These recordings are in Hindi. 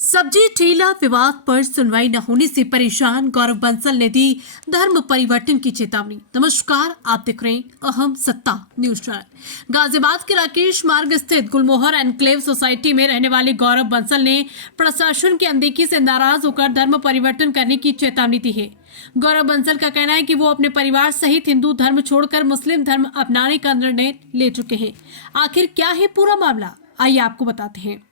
सब्जी ठेला विवाद पर सुनवाई न होने से परेशान गौरव बंसल ने दी धर्म परिवर्तन की चेतावनी। नमस्कार, आप देख रहे हैं अहम सत्ता न्यूज चैनल। गाजियाबाद के राकेश मार्ग स्थित गुलमोहर एनक्लेव सोसाइटी में रहने वाले गौरव बंसल ने प्रशासन की अनदेखी से नाराज होकर धर्म परिवर्तन करने की चेतावनी दी है। गौरव बंसल का कहना है कि वो अपने परिवार सहित हिंदू धर्म छोड़कर मुस्लिम धर्म अपनाने का निर्णय ले चुके हैं। आखिर क्या है पूरा मामला, आइए आपको बताते हैं।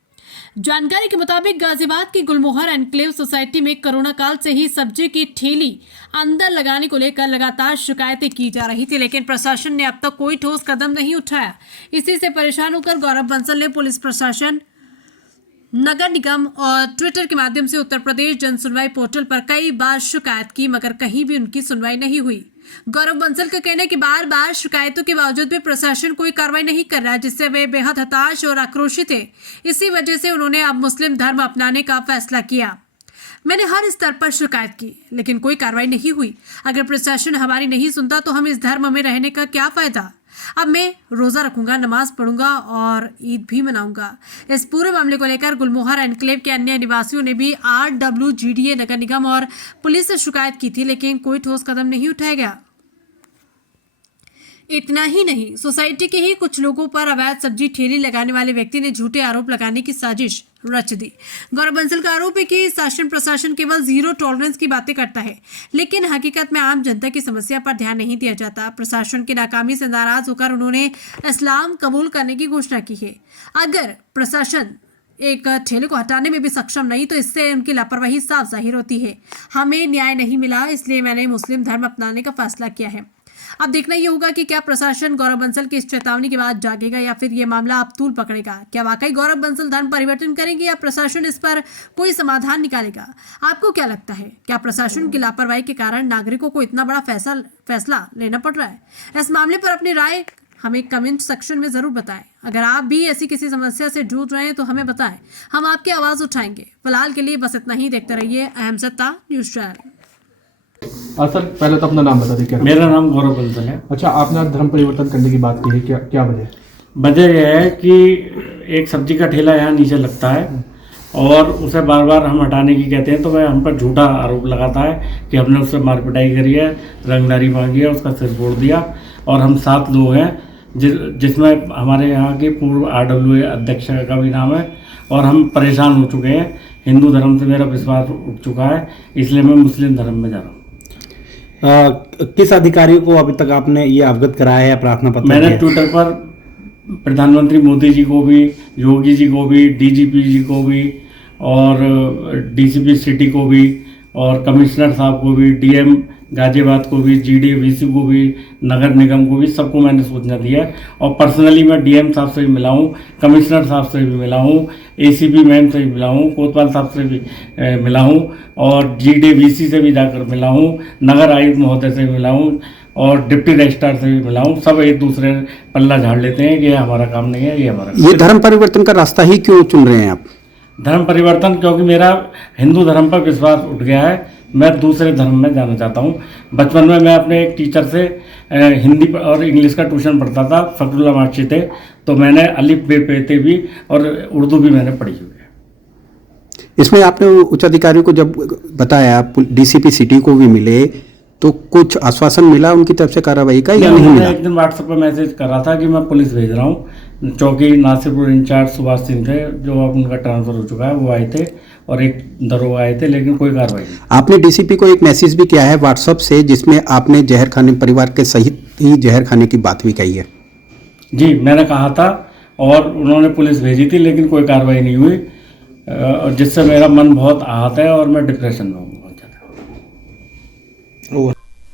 जानकारी के मुताबिक गाजियाबाद की गुलमोहर एनक्लेव सोसाइटी में कोरोना काल से ही सब्जी की ठेली अंदर लगाने को लेकर लगातार शिकायतें की जा रही थी, लेकिन प्रशासन ने अब तक कोई ठोस कदम नहीं उठाया। इसी से परेशान होकर गौरव बंसल ने पुलिस प्रशासन, नगर निगम और ट्विटर के माध्यम से उत्तर प्रदेश जन सुनवाई पोर्टल पर कई बार शिकायत की, मगर कहीं भी उनकी सुनवाई नहीं हुई। गौरव बंसल का कहना है कि बार बार शिकायतों के बावजूद भी प्रशासन कोई कार्रवाई नहीं कर रहा है, जिससे वे बेहद हताश और आक्रोशित थे। इसी वजह से उन्होंने अब मुस्लिम धर्म अपनाने का फैसला किया। मैंने हर स्तर पर शिकायत की, लेकिन कोई कार्रवाई नहीं हुई। अगर प्रशासन हमारी नहीं सुनता तो हम इस धर्म में रहने का क्या फायदा। अब मैं रोजा रखूंगा, नमाज पढ़ूंगा और ईद भी मनाऊंगा। इस पूरे मामले को लेकर गुलमोहर एनक्लेव के अन्य निवासियों ने भी RWGDA, नगर निगम और पुलिस से शिकायत की थी, लेकिन कोई ठोस कदम नहीं उठाया गया। इतना ही नहीं, सोसाइटी के ही कुछ लोगों पर अवैध सब्जी ठेली लगाने वाले व्यक्ति ने झूठे आरोप लगाने की साजिश रच दी। गौरव बंसल का आरोप है कि शासन प्रशासन केवल जीरो टॉलरेंस की बातें करता है, लेकिन हकीकत में आम जनता की समस्या पर ध्यान नहीं दिया जाता। प्रशासन की नाकामी से नाराज होकर उन्होंने इस्लाम कबूल करने की घोषणा की है। अगर प्रशासन एक ठेले को हटाने में भी सक्षम नहीं तो इससे उनकी लापरवाही साफ जाहिर होती है। हमें न्याय नहीं मिला, इसलिए मैंने मुस्लिम धर्म अपनाने का फैसला किया है। अब देखना ये होगा कि क्या प्रशासन गौरव बंसल की इस चेतावनी के बाद जागेगा या फिर ये मामला अब तूल पकड़ेगा। क्या वाकई गौरव बंसल धर्म परिवर्तन करेंगे या प्रशासन इस पर कोई समाधान निकालेगा? आपको क्या लगता है? क्या प्रशासन की लापरवाही के कारण नागरिकों को इतना बड़ा फैसला लेना पड़ रहा है? इस मामले पर अपनी राय हमें कमेंट सेक्शन में जरूर बताएं। अगर आप भी ऐसी किसी समस्या से जूझ रहे हैं तो हमें बताएं, हम आपकी आवाज उठाएंगे। फिलहाल के लिए बस इतना ही। देखते रहिए अहम सत्ता न्यूज चैनल। सर, पहले तो अपना नाम बता दीजिए। मेरा नाम गौरव बंसल है। अच्छा, आपने धर्म परिवर्तन करने की बात की है, क्या वजह? वजह यह है कि एक सब्जी का ठेला यहाँ नीचे लगता है और उसे बार बार हम हटाने की कहते हैं, तो वह हम पर झूठा आरोप लगाता है कि हमने उससे मार पिटाई करी है, रंगदारी मांगी है, उसका सिर फोड़ दिया। और हम 7 लोग हैं, जिसमें हमारे यहाँ के पूर्व RWA अध्यक्ष का भी नाम है। और हम परेशान हो चुके हैं, हिंदू धर्म से मेरा विश्वास उठ चुका है, इसलिए मैं मुस्लिम धर्म में जा रहा हूँ। किस अधिकारी को अभी तक आपने ये अवगत कराया है या प्रार्थना पत्र? मैंने ट्विटर पर प्रधानमंत्री मोदी जी को भी, योगी जी को भी, DGP जी को भी और DCP सिटी को भी और कमिश्नर साहब को भी, DM गाजियाबाद को भी, GDVC को भी, नगर निगम को भी, सबको मैंने सूचना दी है। और पर्सनली मैं DM साहब से भी मिला हूँ, कमिश्नर साहब से भी मिला हूँ, ACP मैम से भी मिला हूँ, कोतवाल साहब से भी मिला हूँ और GDVC से भी जाकर मिला हूँ, नगर आयुक्त महोदय से भी मिला हूँ और डिप्टी रजिस्ट्रार से भी मिला हूँ। सब एक दूसरे पल्ला झाड़ लेते हैं कि ये हमारा काम नहीं है, ये हमारा। ये धर्म परिवर्तन का रास्ता ही क्यों चुन रहे हैं आप? धर्म परिवर्तन क्योंकि मेरा हिंदू धर्म पर विश्वास उठ गया है, मैं दूसरे धर्म में जाना चाहता हूँ। बचपन में मैं अपने एक टीचर से हिंदी और इंग्लिश का ट्यूशन पढ़ता था, फकरुल्ला मास्टर थे, तो मैंने अलिफ बे पेते भी और उर्दू भी मैंने पढ़ी हुई है। इसमें आपने उच्च अधिकारियों को जब बताया, DCP सिटी को भी मिले, तो कुछ आश्वासन मिला उनकी तरफ से कार्रवाई का या नहीं मिला? एक दिन व्हाट्सएप पर मैसेज कर रहा था कि मैं पुलिस भेज रहा हूँ। चौकी नासिरपुर इंचार्ज सुभाष सिंह थे, जो अब उनका ट्रांसफर हो चुका है, वो आए थे और एक दरोगा आए थे, लेकिन कोई कार्रवाई नहीं। आपने DCP को एक मैसेज भी किया है व्हाट्सएप से, जिसमें आपने जहर खाने, परिवार के सहित ही जहर खाने की बात भी कही है। जी, मैंने कहा था और उन्होंने पुलिस भेजी थी, लेकिन कोई कार्रवाई नहीं हुई, जिससे मेरा मन बहुत आहत है और मैं डिप्रेशन में हूँ बहुत ज़्यादा।